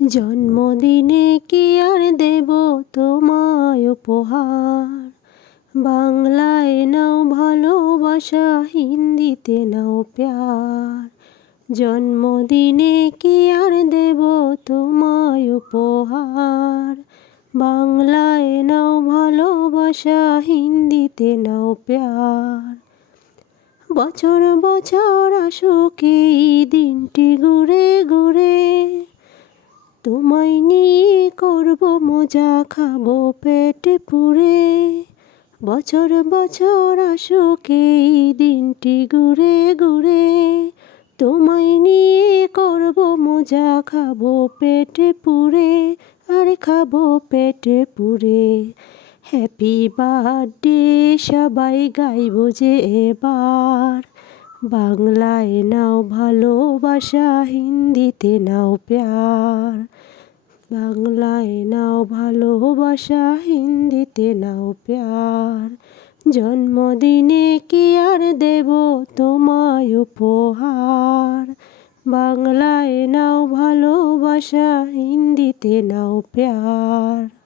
জন্মদিনে কি আর দেব তোমায় উপহার, বাংলায় নাও ভালোবাসা, হিন্দিতে নাও প্যার। জন্মদিনে কি আর দেব তোমায় উপহার, বাংলায় নাও ভালোবাসা, হিন্দিতে নাও প্যার। বছর বছর আসুক এই দিনটি ঘুরে ঘুরে, তোমায় নিয়ে করব মজা, খাবো পেট পুরে। বছর বছর আসুক এই দিনটি ঘুরে ঘুরে, তোমায় নিয়ে করব মজা, খাবো পেট পুরে, আরে খাবো পেট পুরে। হ্যাপি বার্থডে সবাই গাইব যে এবার, বাংলায় নাও ভালোবাসা, হিন্দিতে নাও প্যার। বাংলায় নাও ভালোবাসা, হিন্দিতে নাও প্যার। জন্মদিনে কি আর দেব তোমায় উপহার, বাংলায় নাও ভালোবাসা, হিন্দিতে নাও প্যার।